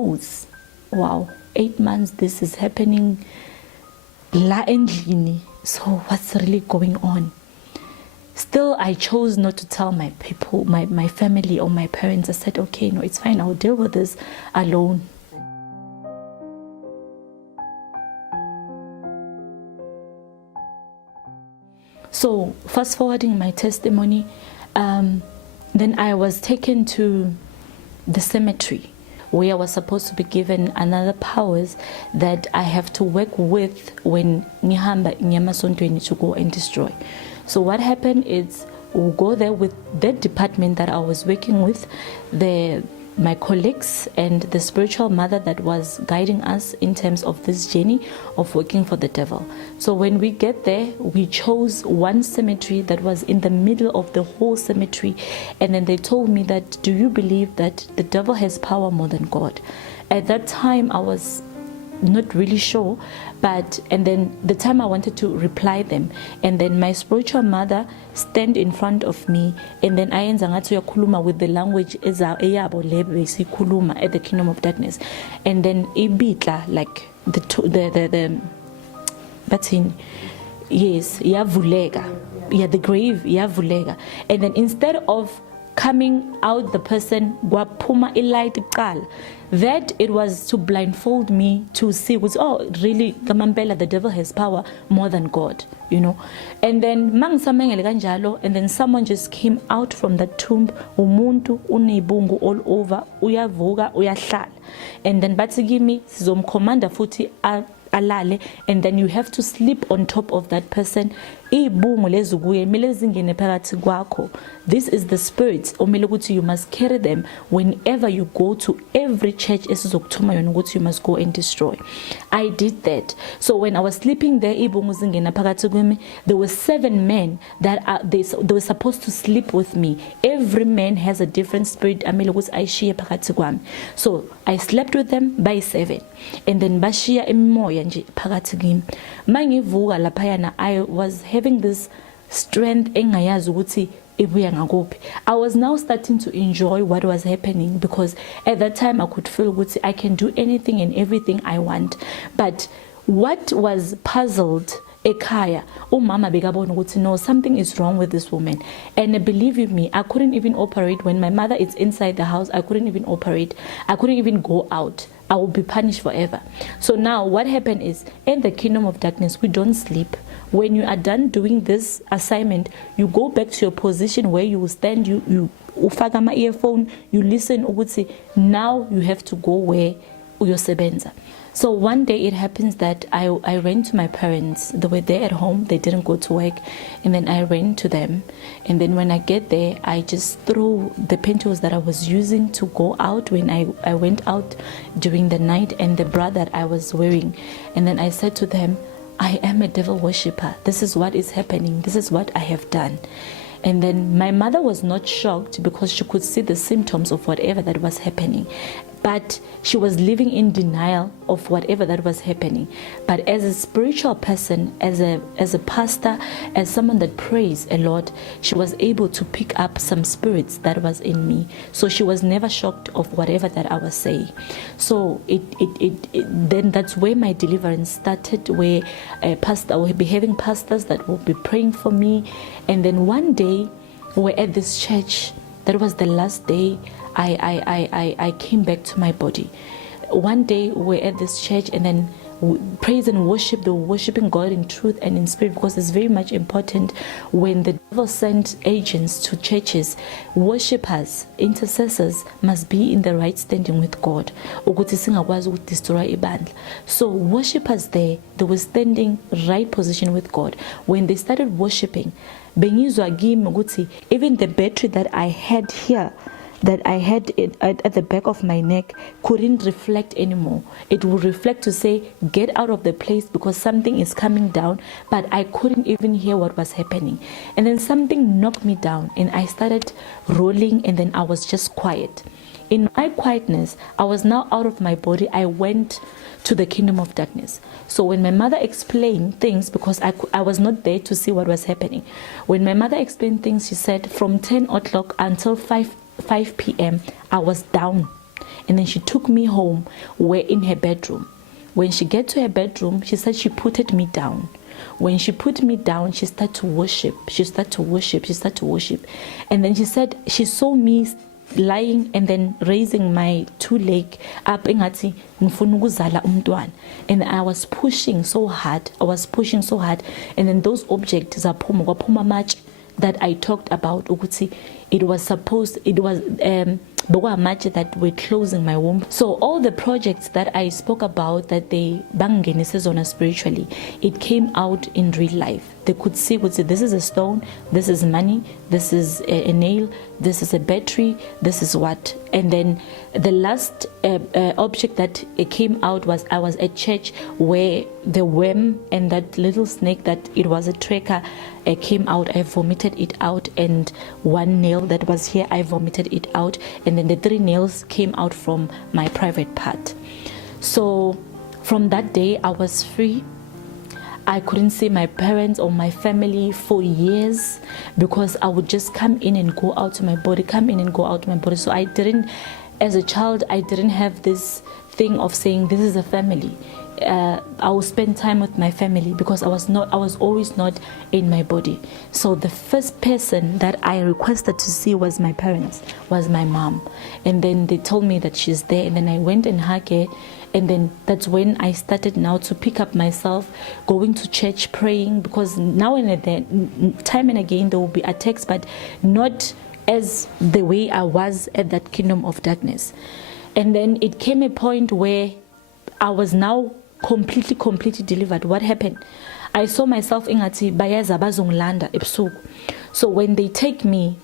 chose, wow, 8 months this is happening la endlini, so what's really going on? Still, I chose not to tell my people, my family or my parents. I said, okay, no, it's fine, I'll deal with this alone. So fast forwarding my testimony, then I was taken to the cemetery where I was supposed to be given another powers that I have to work with when ngihamba nyamasontweni to go and destroy. So what happened is we'll go there with that department that I was working with, my colleagues and the spiritual mother that was guiding us in terms of this journey of working for the devil. So when we get there, we chose one cemetery that was in the middle of the whole cemetery, and then they told me that, do you believe that the devil has power more than God? At that time I was not really sure, and then the time I wanted to reply them, and then my spiritual mother stand in front of me, and then I kuluma with the language eyabo lebe sikhuluma at the kingdom of darkness, and then ibitla like the batin, yes, yavulega, yeah, the grave yavulega, and then instead of coming out the person wapuma ilight qala, that it was to blindfold me to see was, oh really, Kamampela, the devil has power more than God, you know. And then and then someone just came out from that tomb, umuntu unebungu all over, uyavuka uyahlala, and then bathi kimi sizomkhomanda futhi alale, and then you have to sleep on top of that person. This is the spirits. You must carry them whenever you go to every church. You must go and destroy. I did that. So when I was sleeping there, there were 7 men that they were supposed to sleep with me. Every man has a different spirit. So I slept with them by 7, and then bashia emoya nje phakathi kimi. Mangivuka laphayana, I was having this strength engayazi ukuthi ibuya ngakuphi. I was now starting to enjoy what was happening, because at that time I could feel ukuthi I can do anything and everything I want. But what was puzzled ekhaya, umama bekabona ukuthi no, something is wrong with this woman. And believe you me, I couldn't even operate when my mother is inside the house. I couldn't even operate. I couldn't even go out. I will be punished forever. So now what happened is, in the kingdom of darkness, we don't sleep. When you are done doing this assignment, you go back to your position where you will stand, you ufaka my earphone, you listen, ukuthi now you have to go where uyosebenza. So one day it happens that I ran to my parents. They were there at home, they didn't go to work, and then I ran to them. And then when I get there, I just threw the Pt2s that I was using to go out when I went out during the night, and the bra that I was wearing. And then I said to them, I am a devil worshipper. This is what is happening. This is what I have done. And then my mother was not shocked, because she could see the symptoms of whatever that was happening. But she was living in denial of whatever that was happening. But as a spiritual person, as a pastor, as someone that prays a lot, she was able to pick up some spirits that was in me. So she was never shocked of whatever that I was saying. So then that's where my deliverance started, where I will be having pastors that will be praying for me. And then one day we were at this church. That was the last day I came back to my body. One day we're at this church, and then praise and worship, they were worshiping God in truth and in spirit, because it's very much important when the devil sent agents to churches. Worshippers, intercessors must be in the right standing with God. So worshippers there, they were standing right position with God. When they started worshiping, even the battery that I had here, that I had it at the back of my neck, couldn't reflect anymore. It would reflect to say, get out of the place, because something is coming down, but I couldn't even hear what was happening. And then something knocked me down, and I started rolling, and then I was just quiet. In my quietness, I was now out of my body. I went to the kingdom of darkness. So when my mother explained things, because I was not there to see what was happening, when my mother explained things, she said from 10 o'clock until 5 p.m. I was down And then she took me home. We're in her bedroom. When she get to her bedroom, she said she putted me down. When she put me down, she started to worship. And then she said she saw me lying and then raising my two leg up engathi ngifuna ukuzala umntwana, and I was pushing so hard, and then those objects zaphuma kwaphuma amatshe that I talked about ukuthi it was amatshe that were closing my womb. So all the projects that I spoke about that they bangenise zona spiritually, it came out in real life. They could see this is a stone, this is money, this is a nail, this is a battery, this is what. And then the last object that came out was I was at church where the worm and that little snake that it was a tracker came out. I vomited it out, and one nail that was here, I vomited it out, and then the 3 nails came out from my private part. So from that day I was free. I couldn't see my parents or my family for years because I would just come in and go out to my body. So I didn't, as a child, I didn't have this thing of saying this is a family. I will spend time with my family because I was always not in my body. So the first person that I requested to see was my parents, was my mom. And then they told me that she's there, and then I went and hugged her. And then that's when I started now to pick up myself, going to church, praying, because now and then, time and again, there will be attacks, but not as the way I was at that kingdom of darkness. And then it came a point where I was now completely delivered. What happened? I saw myself ingathi bayaza bazongilanda ebusuku. So when they take me,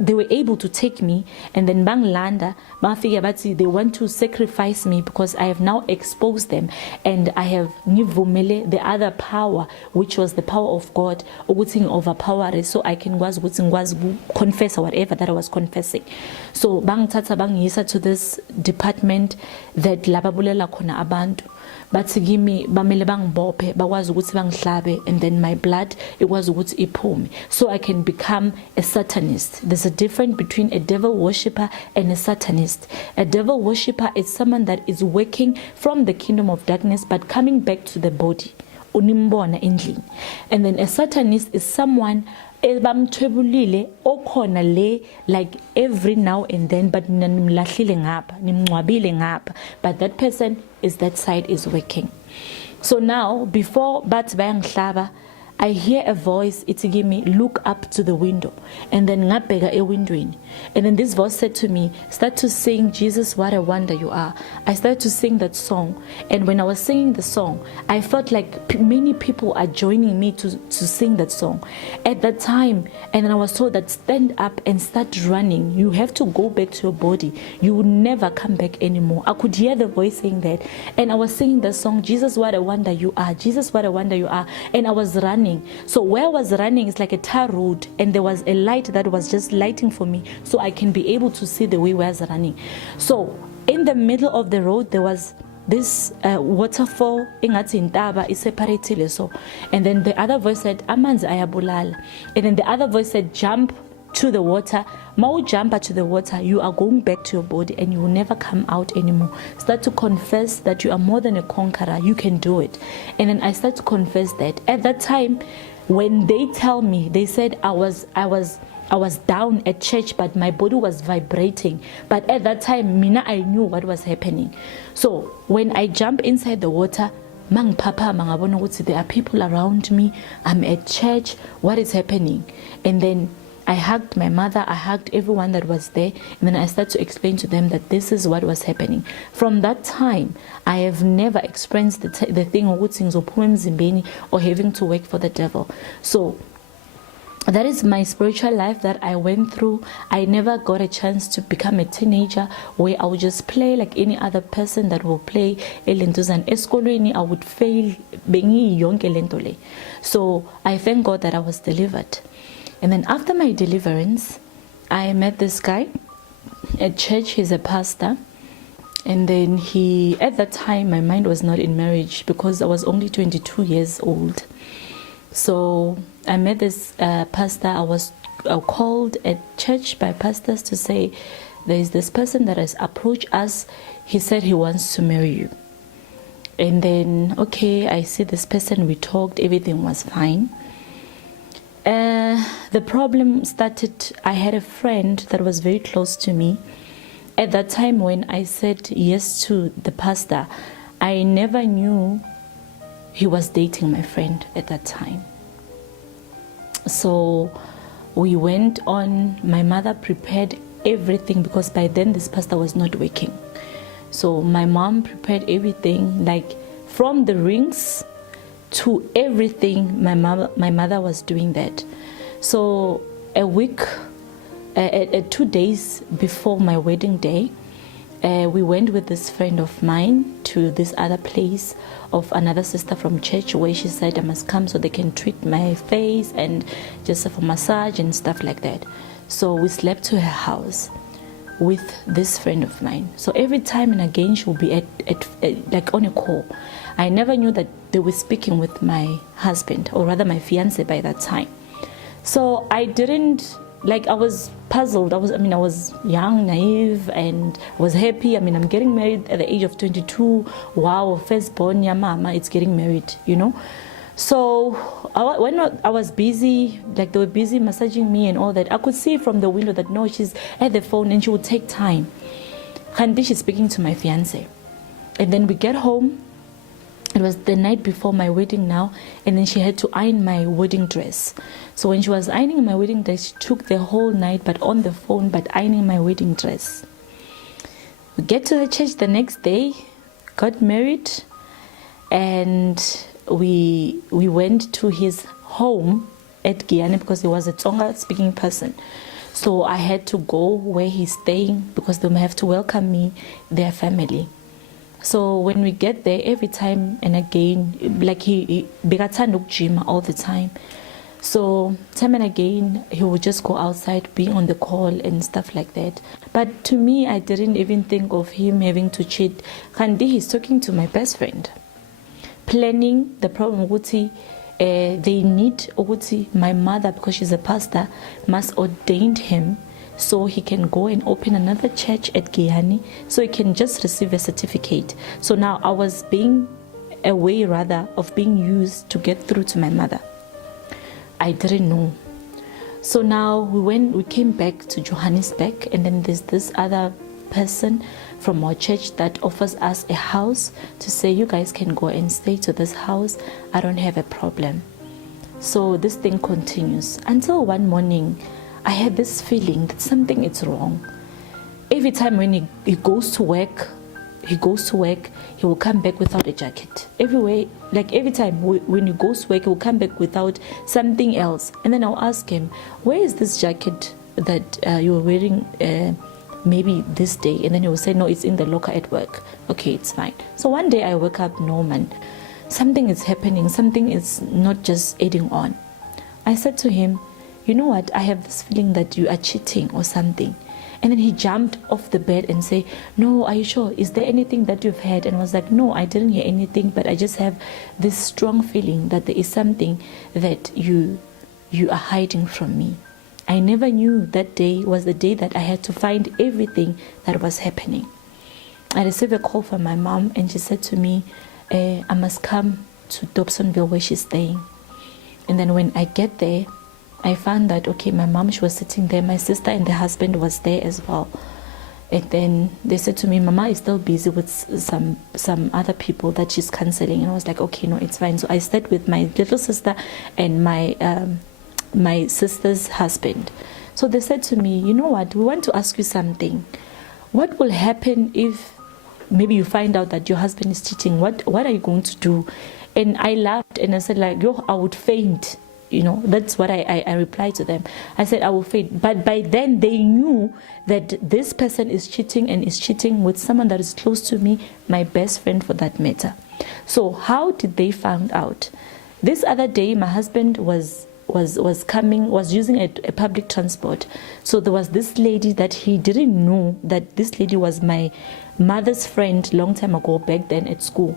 they were able to take me, and then bangilanda, bafika bathi they want to sacrifice me because I have now exposed them, and I have ngivumele the other power, which was the power of God, ukuthi overpower, so I can confess or whatever that I was confessing. So bangithatha bangiyisa to this department that lababulela khona abantu. Bathi kimi bamele bangibophe bakwazi ukuthi bangihlabe, and then my blood ikwazi ukuthi iphume, so I can become a Satanist. There's a difference between a devil worshipper and a Satanist. A devil worshipper is someone that is working from the kingdom of darkness but coming back to the body, unimbona endlini. And then a Satanist is someone ebamthwebulile okhona le, like every now and then, but nimlahlile ngapha, nimncwabile ngapha, but that person is that side is working. So now before bathi bayangihlaba, I hear a voice, it give me, look up to the window. And then ngabheka ewindweni. And then this voice said to me, start to sing, Jesus, what a wonder you are. I started to sing that song. And when I was singing the song, I felt like many people are joining me to sing that song. At that time, and then I was told that stand up and start running. You have to go back to your body. You will never come back anymore. I could hear the voice saying that. And I was singing the song, Jesus, what a wonder you are. Jesus, what a wonder you are. And I was running. So where I was running is like a tar road, and there was a light that was just lighting for me, so I can be able to see the way where I was running. So in the middle of the road there was this waterfall ingathi intaba iseparated so, and then the other voice said amanzi ayabulala, and then the other voice said jump to the water. Mau jump to the water, you are going back to your body and you will never come out anymore. Start to confess that you are more than a conqueror, you can do it. And then I start to confess that. At that time, when they tell me, they said I was down at church, but my body was vibrating. But at that time, Mina, I knew what was happening. So when I jump inside the water, mang papa mangabona ukuthi there are people around me, I'm at church, what is happening? And then I hugged my mother, I hugged everyone that was there, and then I started to explain to them that this is what was happening. From that time, I have never experienced the thing of or having to work for the devil. So that is my spiritual life that I went through. I never got a chance to become a teenager where I would just play like any other person that will play. I would fail. So I thank God that I was delivered. And then after my deliverance, I met this guy at church. He's a pastor. And then at that time, my mind was not in marriage because I was only 22 years old. So I met this pastor. I was called at church by pastors to say there is this person that has approached us. He said he wants to marry you. And then, okay, I see this person, we talked, everything was fine. The problem started, I had a friend that was very close to me. At that time when I said yes to the pastor, I never knew he was dating my friend at that time. So we went on, my mother prepared everything because by then this pastor was not working. So my mom prepared everything, like from the rings to everything. My mother was doing that. So a week, 2 days before my wedding day, we went with this friend of mine to this other place of another sister from church where she said I must come so they can treat my face and just for massage and stuff like that. So we slept to her house with this friend of mine. So every time and again she would be at like on a call. I never knew that they were speaking with my husband, or rather my fiance by that time. So I didn't, like, I was puzzled. I was young, naive, and was happy. I'm getting married at the age of 22. Wow, firstborn, yeah, mama, it's getting married, you know. So when I was busy, like they were busy massaging me and all that, I could see from the window that no, she's at the phone and she would take time. Khandi, she's speaking to my fiance. And then we get home. It was the night before my wedding now, and then she had to iron my wedding dress. So when she was ironing my wedding dress, she took the whole night, but on the phone, but ironing my wedding dress. We get to the church the next day, got married, and we went to his home at Guyana because he was a Tsonga speaking person. So I had to go where he's staying because they have to welcome me, their family. So when we get there, every time and again, like he begathanda gym all the time. So time and again, he would just go outside, being on the call and stuff like that. But to me, I didn't even think of him having to cheat. Khandi, he's talking to my best friend, planning the problem. They need my mother, because she's a pastor, must ordain him so he can go and open another church at Guyana, so he can just receive a certificate. So now I was being a way rather of being used to get through to my mother. I didn't know. So now we came back to Johannesburg, and then there's this other person from our church that offers us a house to say, you guys can go and stay to this house. I don't have a problem. So this thing continues until one morning I had this feeling that something is wrong. Every time when he goes to work, he will come back without a jacket. Every time when he goes to work, he will come back without something else. And then I'll ask him, where is this jacket that you were wearing maybe this day? And then he will say, no, it's in the locker at work. Okay, it's fine. So one day I woke up, no man, something is happening. Something is not just adding on. I said to him, you know what, I have this feeling that you are cheating or something. And then he jumped off the bed and said, no, are you sure? Is there anything that you've heard? And I was like, no, I didn't hear anything, but I just have this strong feeling that there is something that you are hiding from me. I never knew that day was the day that I had to find everything that was happening. I received a call from my mom, and she said to me, I must come to Dobsonville where she's staying. And then when I get there, I found that, okay, my mom, she was sitting there, my sister and the husband was there as well. And then they said to me, Mama is still busy with some other people that she's cancelling. And I was like, okay, no, it's fine. So I stayed with my little sister and my sister's husband. So they said to me, you know what, we want to ask you something. What will happen if maybe you find out that your husband is cheating? What are you going to do? And I laughed and I said, like, yo, I would faint. You know, that's what I replied to them. I said, I will faint. But by then they knew that this person is cheating, and is cheating with someone that is close to me, my best friend for that matter. So how did they find out? This other day, my husband was using a public transport. So there was this lady that he didn't know that this lady was my mother's friend long time ago, back then at school.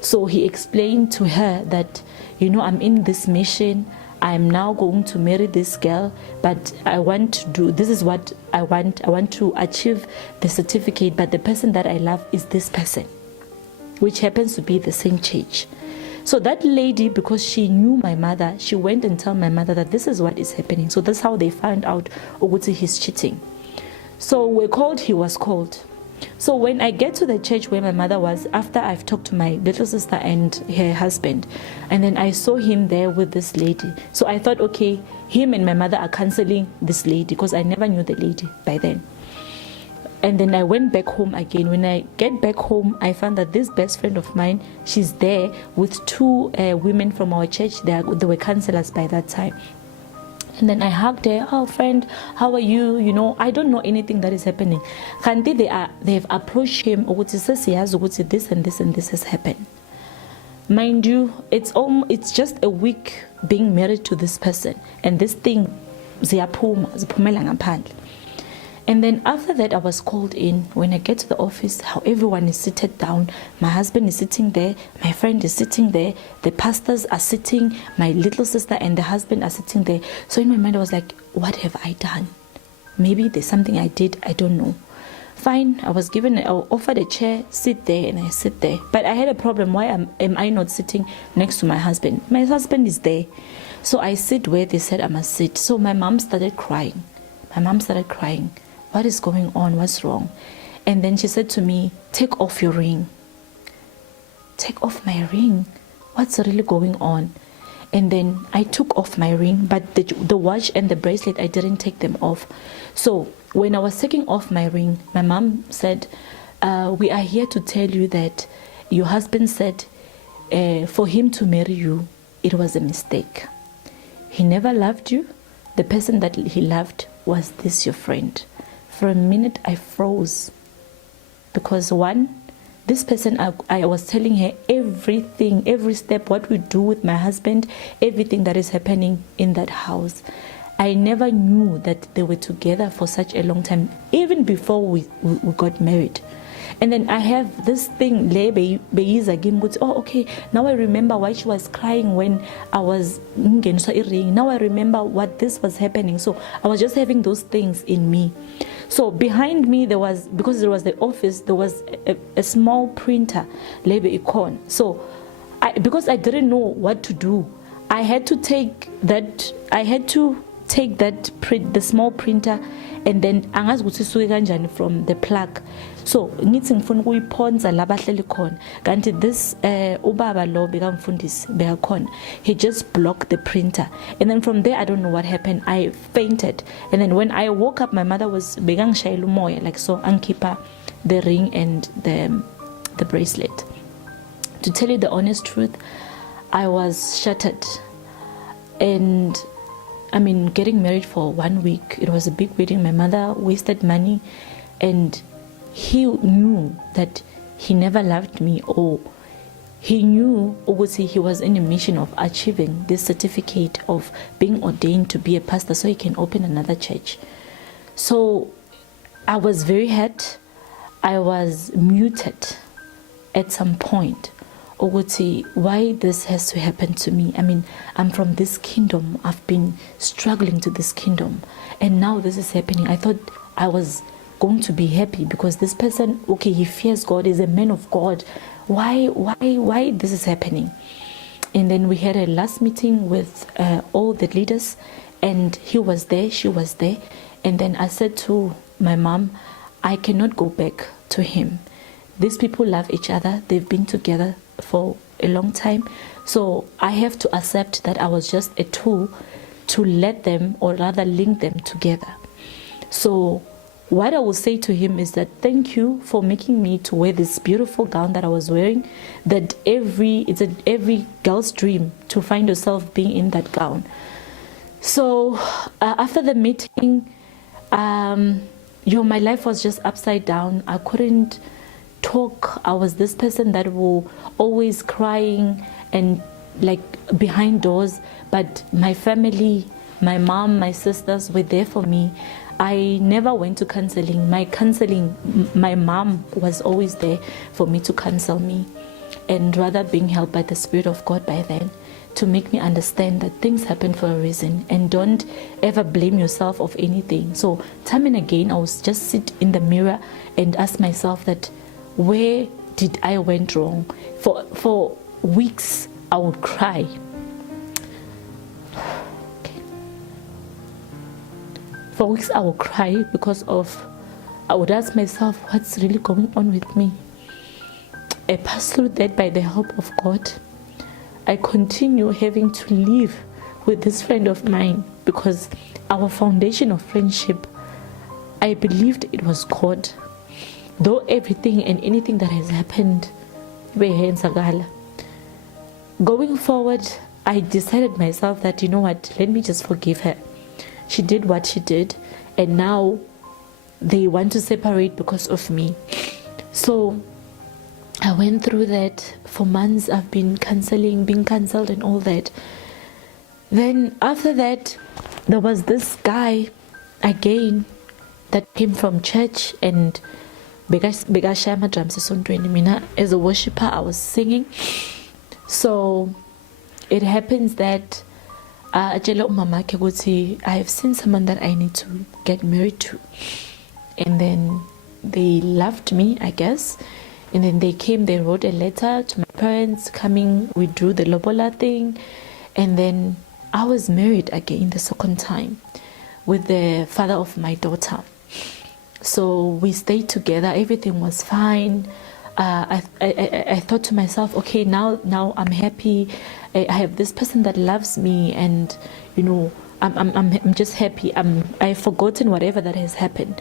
So he explained to her that, you know, I'm in this mission, I'm now going to marry this girl, but I want to do, this is what I want to achieve the certificate, but the person that I love is this person, which happens to be the same church. So that lady, because she knew my mother, she went and told my mother that this is what is happening. So that's how they found out Ukuthi he's cheating. So we're called, he was called. So when I get to the church where my mother was, after I've talked to my little sister and her husband, and then I saw him there with this lady. So I thought, okay, him and my mother are counseling this lady, because I never knew the lady by then. And then I went back home again. When I get back home, I found that this best friend of mine, she's there with two women from our church. They were counselors by that time. And then I hugged her. Oh, friend, how are you? You know, I don't know anything that is happening. They've approached him. This and this and this has happened. Mind you, it's just a week being married to this person, and this thing, ziphumela ngaphandle. And then after that, I was called in. When I get to the office, how everyone is seated down. My husband is sitting there. My friend is sitting there. The pastors are sitting. My little sister and the husband are sitting there. So in my mind, I was like, what have I done? Maybe there's something I did. I don't know. Fine. I was offered a chair, sit there, and I sit there. But I had a problem. Why am I not sitting next to my husband? My husband is there. So I sit where they said I must sit. So my mom started crying. What is going on? What's wrong? And then she said to me, take off your ring. Take off my ring? What's really going on? And then I took off my ring, but the watch and the bracelet, I didn't take them off. So when I was taking off my ring, my mom said, we are here to tell you that your husband said for him to marry you, it was a mistake. He never loved you. The person that he loved was this, your friend. For a minute, I froze, because one, this person, I was telling her everything, every step, what we do with my husband, everything that is happening in that house. I never knew that they were together for such a long time, even before we got married. And then I have this thing, oh, okay, now I remember why she was crying when I was now I remember what this was happening. So I was just having those things in me. So behind me, there was, because there was the office, there was a small printer, icon. So because I didn't know what to do, I had to take that the small printer, and then angazi ukuthi isuke kanjani from the plug. So ngithi ngifuna ukuyiphonza la bahleli khona, kanti this ubaba lo bekamfundisi bekakhona, he just blocked the printer. And then from there, I don't know what happened, I fainted. And then when I woke up, my mother was bekangishayela umoya, like, so angikhipha the ring and the bracelet. To tell you the honest truth, I was shattered. And I mean, getting married for 1 week, it was a big wedding. My mother wasted money, and he knew that he never loved me, or he knew, obviously, he was in a mission of achieving this certificate of being ordained to be a pastor so he can open another church. So I was very hurt. I was muted at some point. Why this has to happen to me? I mean, I'm from this kingdom. I've been struggling to this kingdom, and now this is happening. I thought I was going to be happy because this person, okay, he fears God, is a man of God. Why this is happening? And then we had a last meeting with all the leaders, and he was there, she was there. And then I said to my mom, I cannot go back to him. These people love each other. They've been together for a long time. So I have to accept that I was just a tool to let them, or rather link them together. So what I will say to him is that thank you for making me to wear this beautiful gown that I was wearing, that it's every girl's dream to find yourself being in that gown. So after the meeting, my life was just upside down. I couldn't talk. I was this person that will always crying and like behind doors, but my family, my mom, my sisters were there for me. I never went to counseling. My mom was always there for me to counsel me, and rather being helped by the Spirit of God by then to make me understand that things happen for a reason, and don't ever blame yourself of anything. So time and again, I was just sit in the mirror and ask myself that, where did I went wrong? For weeks, I would cry. For weeks, I would cry because I would ask myself, what's really going on with me? I passed through that by the help of God. I continue having to live with this friend of mine because our foundation of friendship, I believed it was God. Though everything and anything that has happened, going forward, I decided myself that, you know what, let me just forgive her. She did what she did, and now they want to separate because of me. So I went through that for months. I've been being cancelled and all that. Then after that, there was this guy again that came from church, and because as a worshiper, I was singing. So it happens that I have seen someone that I need to get married to, and then they loved me, I guess. And then they wrote a letter to my parents coming, we drew the lobola thing, and then I was married again the second time with the father of my daughter. So we stayed together, everything was fine. I thought to myself, okay, now I'm happy. I have this person that loves me, and you know, I'm just happy. I've forgotten whatever that has happened,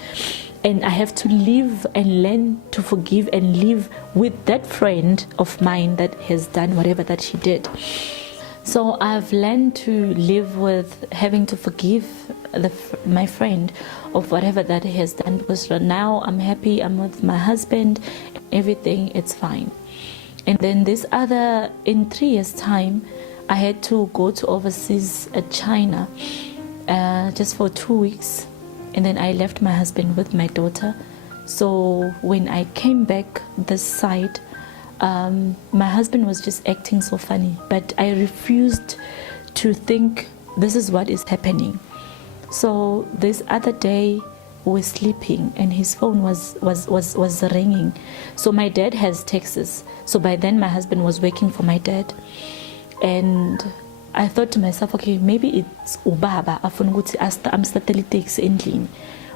and I have to live and learn to forgive and live with that friend of mine that has done whatever that she did. So I've learned to live with having to forgive my friend of whatever that he has done, because now I'm happy, I'm with my husband, everything, it's fine. And then in 3 years time, I had to go to overseas at China just for 2 weeks, and then I left my husband with my daughter. So when I came back this side, my husband was just acting so funny, but I refused to think this is what is happening. So this other day we were sleeping and his phone was ringing. So my dad has Texas, so by then my husband was waiting for my dad, and I thought to myself, okay, maybe it's ubaba afuna ukuthi amstatele iteksi endlini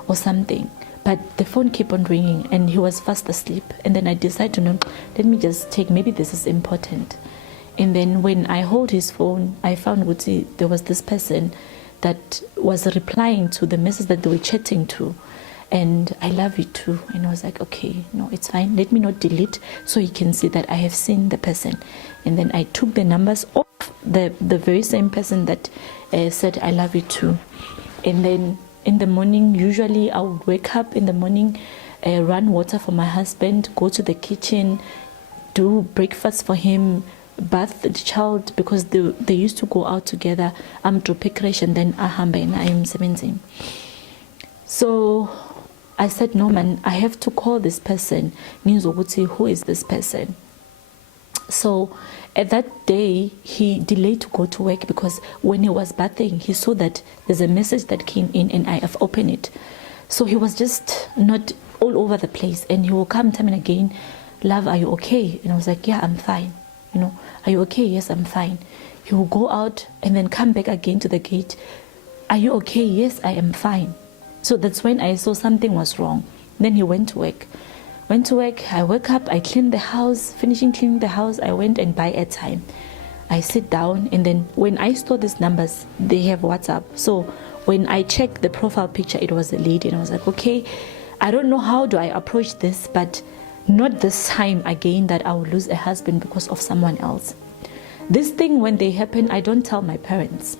or something. But the phone kept on ringing and he was fast asleep. And then I decided to know, let me just take, maybe this is important. And then when I hold his phone, I found there was this person that was replying to the message that they were chatting to. And I love you too. And I was like, okay, no, it's fine. Let me not delete so he can see that I have seen the person. And then I took the numbers off the very same person that said, I love you too. And then in the morning, usually I would wake up in the morning, run water for my husband, go to the kitchen, do breakfast for him, bath the child, because they used to go out together. I'm to pick and then I'm 17. So I said, no man, I have to call this person. Who is this person? So at that day, he delayed to go to work because when he was bathing, he saw that there's a message that came in and I have opened it. So he was just not all over the place, and he will come time and again, love, are you okay? And I was like, yeah, I'm fine. You know, are you okay? Yes, I'm fine. He will go out and then come back again to the gate. Are you okay? Yes, I am fine. So that's when I saw something was wrong. Then he went to work. I woke up, I cleaned the house, finishing cleaning the house, I went and buy airtime. I sit down, and then when I saw these numbers, they have WhatsApp. So when I checked the profile picture, it was a lady, and I was like, okay, I don't know how do I approach this, but not this time again that I will lose a husband because of someone else. This thing, when they happen, I don't tell my parents.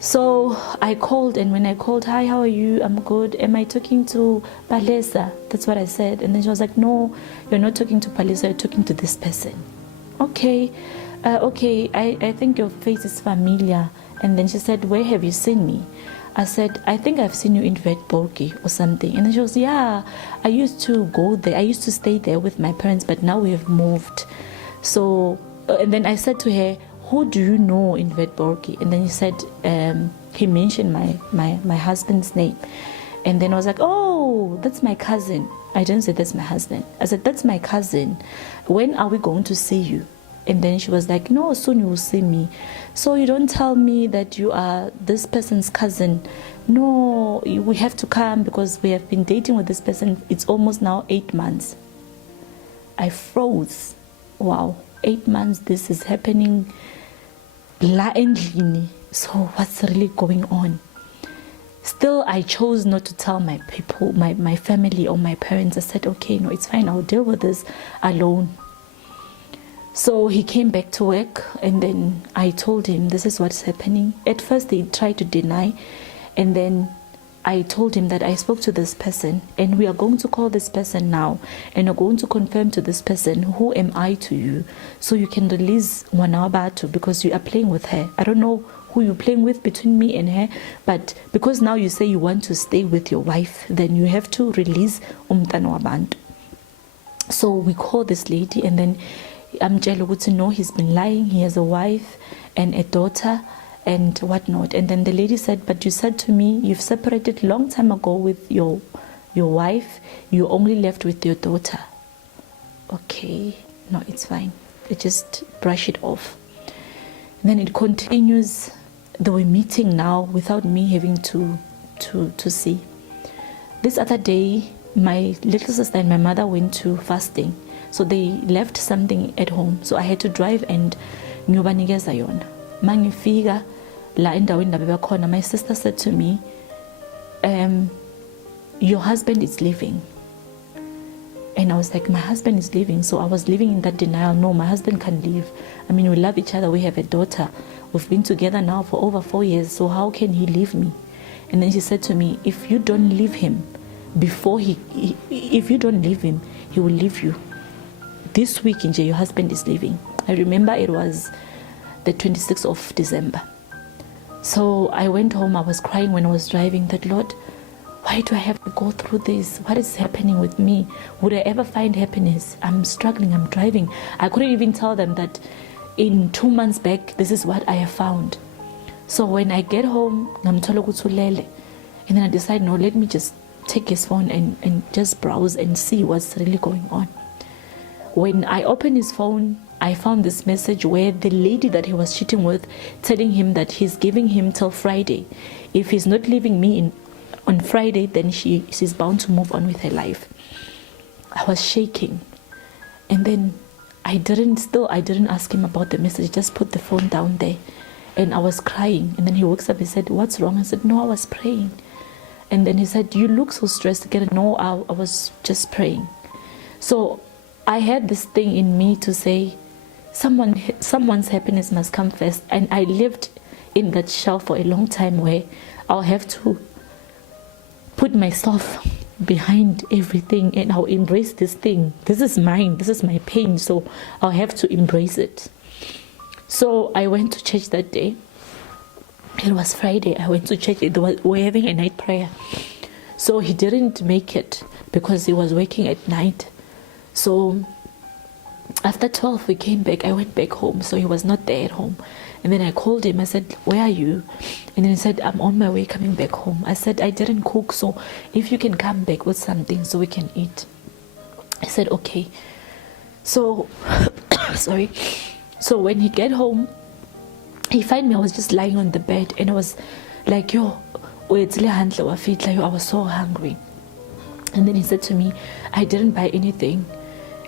So I called, and when I called, hi, how are you? I'm good. Am I talking to Palesa? That's what I said. And then she was like, no, you're not talking to Palesa, you're talking to this person. Okay, I think your face is familiar. And then she said, where have you seen me? I said, I think I've seen you in Vetborgi or something. And then she was, yeah, I used to go there. I used to stay there with my parents, but now we have moved. So, and then I said to her, who do you know in Vetborgi? And then he said, he mentioned my husband's name. And then I was like, oh, that's my cousin. I didn't say that's my husband. I said, that's my cousin. When are we going to see you? And then she was like, no, soon you will see me. So you don't tell me that you are this person's cousin. No, we have to come because we have been dating with this person. It's almost now 8 months. I froze. Wow, 8 months, this is happening. La endlini. So what's really going on? Still, I chose not to tell my people, my family or my parents. I said, okay, no, it's fine. I'll deal with this alone. So he came back to work, and then I told him this is what's happening. At first he tried to deny, and then I told him that I spoke to this person and we are going to call this person now and are going to confirm to this person, who am I to you, so you can release Wanawabatu because you are playing with her. I don't know who you're playing with between me and her, but because now you say you want to stay with your wife, then you have to release Umtano Wabantu. So we call this lady, and then I'm to know he's been lying. He has a wife and a daughter and whatnot. And then the lady said, but you said to me you've separated long time ago with your wife, you're only left with your daughter. Okay, no, it's fine. I just brush it off. And then it continues. They were meeting now without me having to see. This other day, my little sister and my mother went to fasting. So they left something at home. So I had to drive and ngiyobanikeza yona. Mangifika la endaweni la bebakhona, my sister said to me, your husband is leaving. And I was like, my husband is leaving. So I was living in that denial. No, my husband can't leave. I mean, we love each other. We have a daughter. We've been together now for over 4 years. So how can he leave me? And then she said to me, if you don't leave him before if you don't leave him, he will leave you. This week, Inje, your husband is leaving. I remember it was the 26th of December. So I went home. I was crying when I was driving that, Lord, why do I have to go through this? What is happening with me? Would I ever find happiness? I'm struggling. I'm driving. I couldn't even tell them that in 2 months back, this is what I have found. So when I get home, and then I decide, no, let me just take his phone and just browse and see what's really going on. When I opened his phone, I found this message where the lady that he was cheating with telling him that he's giving him till Friday. If he's not leaving me on Friday, then she's bound to move on with her life. I was shaking. And then I didn't ask him about the message, just put the phone down there. And I was crying. And then he wakes up, he said, what's wrong? I said, no, I was praying. And then he said, you look so stressed. No, I was just praying. So I had this thing in me to say, someone's happiness must come first. And I lived in that shell for a long time where I'll have to put myself behind everything and I'll embrace this thing. This is mine. This is my pain. So I'll have to embrace it. So I went to church that day. It was Friday. I went to church. We were having a night prayer. So he didn't make it because he was working at night. So after 12, we came back. I went back home. So he was not there at home. And then I called him. I said, where are you? And then he said, I'm on my way coming back home. I said, I didn't cook. So if you can come back with something so we can eat. I said, okay. So, sorry. So when he get home, he find me. I was just lying on the bed. And I was like, I was so hungry. And then he said to me, I didn't buy anything.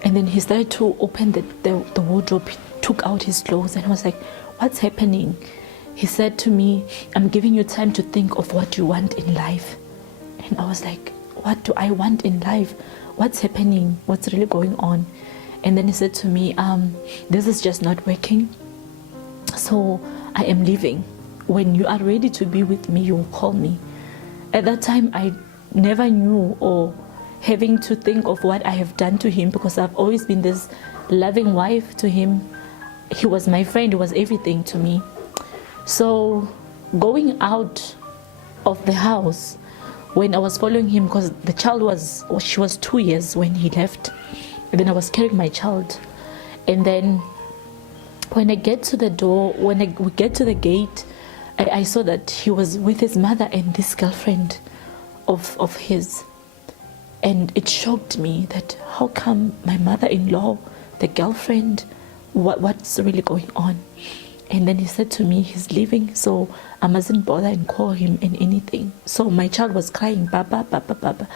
And then he started to open the wardrobe. He took out his clothes and I was like, what's happening? He said to me, I'm giving you time to think of what you want in life. And I was like, what do I want in life? What's happening? What's really going on? And then he said to me, this is just not working. So I am leaving. When you are ready to be with me, you will call me. At that time, I never knew or having to think of what I have done to him because I've always been this loving wife to him. He was my friend. He was everything to me. So going out of the house, when I was following him, because the child she was 2 years when he left. And then I was carrying my child. And then When I get to the door, we get to the gate, I saw that he was with his mother and this girlfriend of his. And it shocked me that how come my mother-in-law, the girlfriend, what's really going on? And then he said to me, he's leaving, so I mustn't bother and call him in anything. So my child was crying, Baba, Baba, Baba.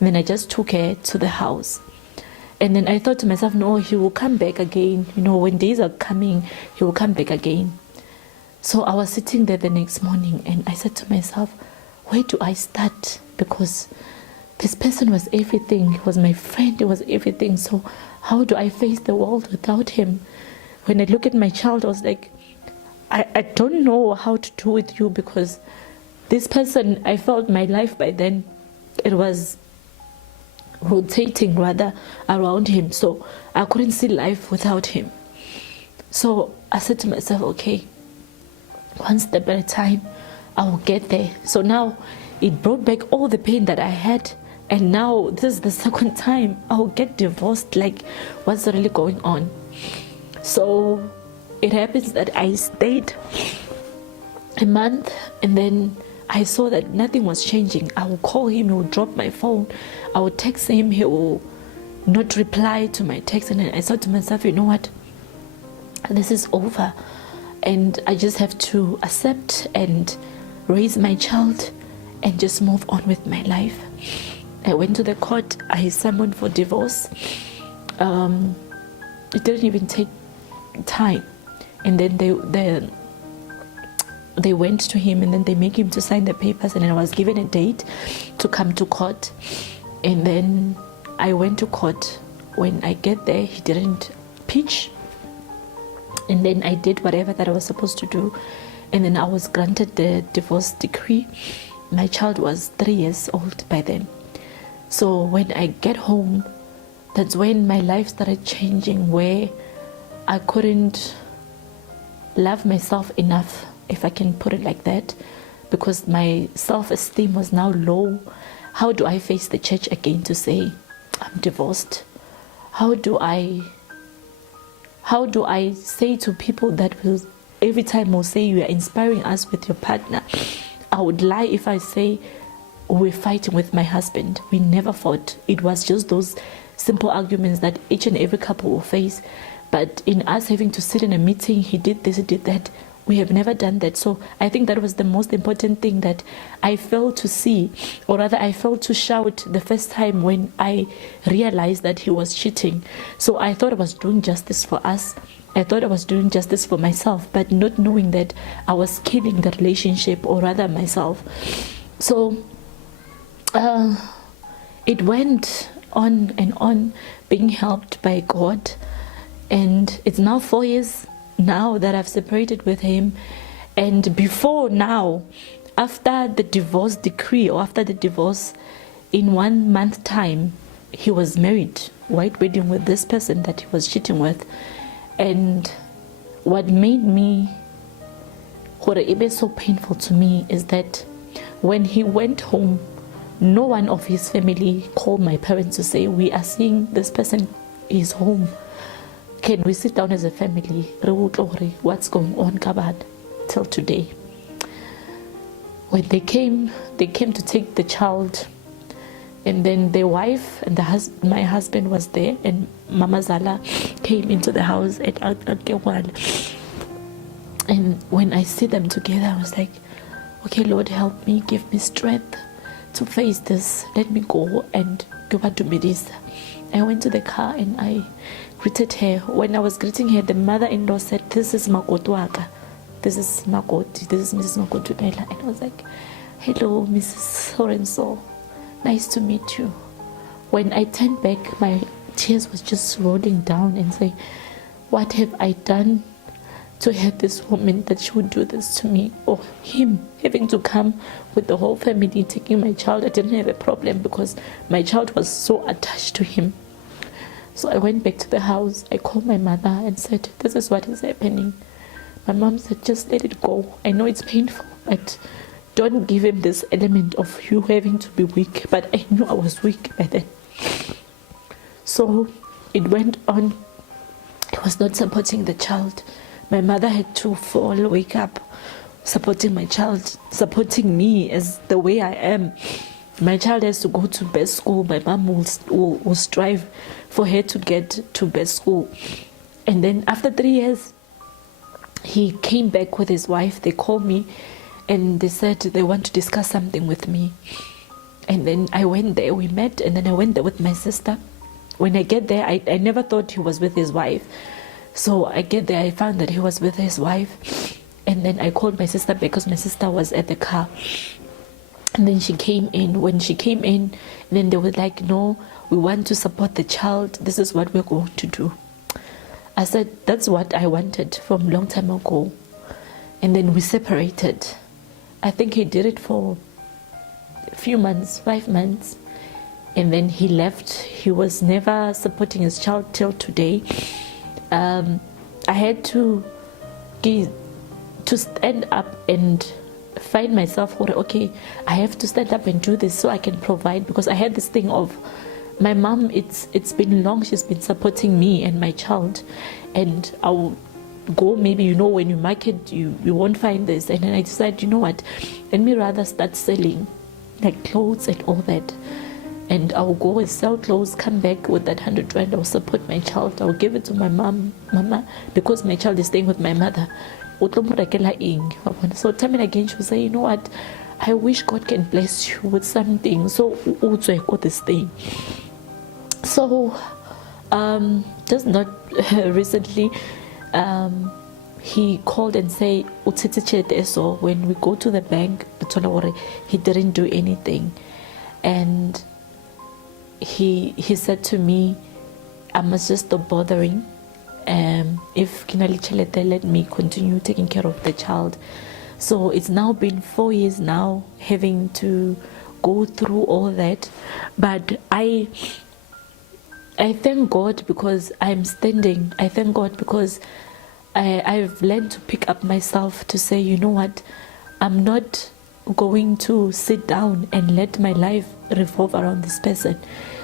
And then I just took her to the house. And then I thought to myself, no, he will come back again. You know, when days are coming, he will come back again. So I was sitting there the next morning and I said to myself, where do I start? Because this person was everything. He was my friend. He was everything. So how do I face the world without him? When I look at my child, I was like, I don't know how to do with you, because this person, I felt my life by then, it was rotating rather around him. So I couldn't see life without him. So I said to myself, okay, one step at a time, I will get there. So now it brought back all the pain that I had. And now this is the second time I will get divorced. Like, what's really going on? So it happens that I stayed a month, and then I saw that nothing was changing. I will call him, he will drop my phone. I will text him, he will not reply to my text. And then I thought to myself, you know what? This is over. And I just have to accept and raise my child and just move on with my life. I went to the court, I summoned for divorce. It didn't even take time. And then they went to him, and then they make him to sign the papers, and then I was given a date to come to court. And then I went to court. When I get there, he didn't pitch. And then I did whatever that I was supposed to do. And then I was granted the divorce decree. My child was 3 years old by then. So when I get home, that's when my life started changing, where I couldn't love myself enough, if I can put it like that, because my self-esteem was now low. How do I face the church again to say I'm divorced? How do I say to people that will every time will say you are inspiring us with your partner? I would lie if I say we're fighting with my husband. We never fought. It was just those simple arguments that each and every couple will face. But in us having to sit in a meeting, he did this, he did that, we have never done that. So I think that was the most important thing that I failed to see, or rather I failed to shout the first time when I realized that he was cheating. So I thought I was doing justice for us. I thought I was doing justice for myself, but not knowing that I was killing the relationship, or rather myself. So it went on and on, being helped by God. And it's now 4 years now that I've separated with him. And before now, after the divorce decree, or after the divorce, in 1 month time, he was married, white wedding, with this person that he was cheating with. And what made it was so painful to me is that when he went home, no one of his family called my parents to say, we are seeing this person is home. Can we sit down as a family? What's going on, Kabad, till today? When they came to take the child, and then their wife and my husband was there, and Mama Zala came into the house at Akewal. And when I see them together, I was like, okay, Lord, help me, give me strength to face this. Let me go and go back to Medisa. I went to the car and I greeted her. When I was greeting her, the mother-in-law said, this is Makotwaka. This is Makoti. This is Mrs. Makotunela. And I was like, hello, Mrs. So-and-so. Nice to meet you. When I turned back, my tears was just rolling down and saying, what have I done to hurt this woman that she would do this to me? Or him having to come with the whole family taking my child. I didn't have a problem because my child was so attached to him. So I went back to the house. I called my mother and said, this is what is happening. My mom said, just let it go. I know it's painful, but don't give him this element of you having to be weak. But I knew I was weak by then. So it went on. He was not supporting the child. My mother had to fall, wake up, supporting my child, supporting me as the way I am. My child has to go to best school. My mom will strive for her to get to best school. And then after 3 years, he came back with his wife. They called me and they said they want to discuss something with me. And then I went there, we met, and then I went there with my sister. When I get there, I never thought he was with his wife. So I get there, I found that he was with his wife. And then I called my sister because my sister was at the car. And then she came in. When she came in, then they were like, no, we want to support the child. This is what we're going to do. I said, that's what I wanted from a long time ago. And then we separated. I think he did it for a few months, 5 months. And then he left. He was never supporting his child till today. I had to stand up and find myself, okay, I have to stand up and do this so I can provide, because I had this thing of my mom, it's been long, she's been supporting me and my child, and I'll go, maybe, when you market, you won't find this. And then I decided, you know what, let me rather start selling like clothes and all that, and I'll go and sell clothes, come back with that 100 rand, I'll support my child, I'll give it to my mama, because my child is staying with my mother. So time and again she would say, you know what, I wish God can bless you with something, so I got this thing. So just not recently, he called and say, so when we go to the bank, he didn't do anything. And he said to me, I must just stop bothering. If Kinali Chelete let me continue taking care of the child. So it's now been 4 years now, having to go through all that. But I thank God because I'm standing. I thank God because I've learned to pick up myself to say, you know what, I'm not going to sit down and let my life revolve around this person.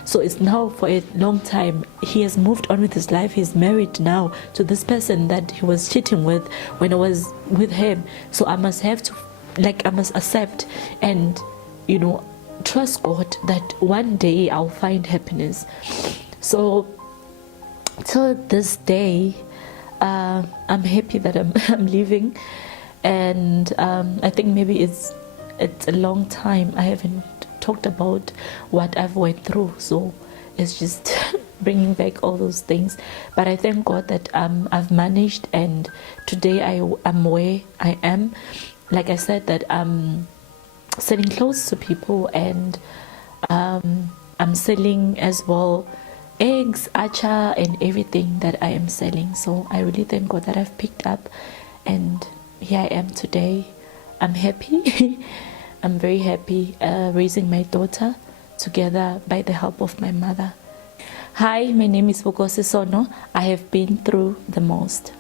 So it's now for a long time. He has moved on with his life. He's married now to this person that he was cheating with when I was with him. So I must have to, I must accept and, trust God that one day I'll find happiness. So till this day, I'm happy that I'm living, and I think maybe it's a long time I haven't talked about what I've went through, so it's just bringing back all those things. But I thank God that I've managed, and today I'm where I am. Like I said, that I'm selling clothes to people, and I'm selling as well eggs, acha, and everything that I am selling. So I really thank God that I've picked up, and here I am today. I'm happy. I'm very happy raising my daughter together by the help of my mother. Hi, my name is Vukosi Sono. I have been through the most.